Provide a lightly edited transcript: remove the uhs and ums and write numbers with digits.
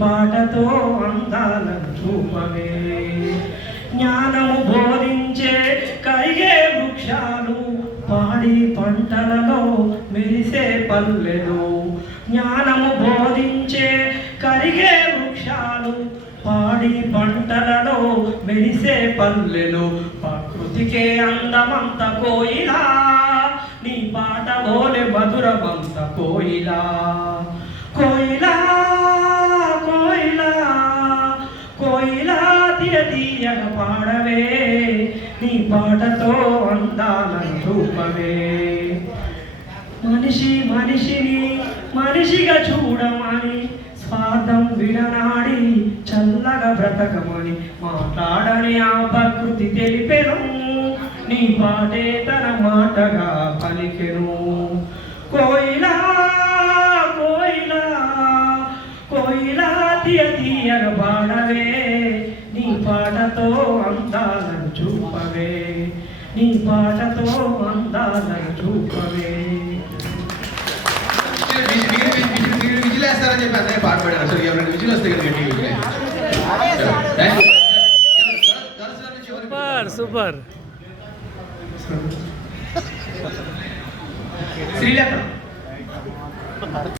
పాటతో అందాలను చూపవే. జ్ఞానము బోధించే కరిగే వృక్షాలు, పాడి పంటలలో మెరిసే పల్లెలు. జ్ఞానము బోధించే కరిగే వృక్షాలు, పాడి పంటలలో మెరిసే పల్లెలు. ప్రకృతికే అందమంత కోయిలా, నీ పాట ఓలే మధురమంత కోయిలా. కోయిలా కోయిలా కోయిలా తీయ తీయగా పాడవే, నీ పాటతో అందాలను చూపవే. మనిషి మనిషిని మనిషిగా చూడమని, స్వార్థం విడనాడి చల్లగా బ్రతకమని మాట్లాడని ఆ ప్రకృతి తెలిపెను, నీ పాటే తన మాటగా పలికెను. కోయిలా కోయిలా కోయిలా తీయ తీయగా పాడవే, నీ పాటతో అందాలను చూపవే, నీ పాటతో అందాలను చూపవే. విజిలేస్తారని చెప్పి అదే పాట పాడారు. అసలు ఎవరైనా విజిల్ వస్తే సూపర్ సూపర్. శ్రీలత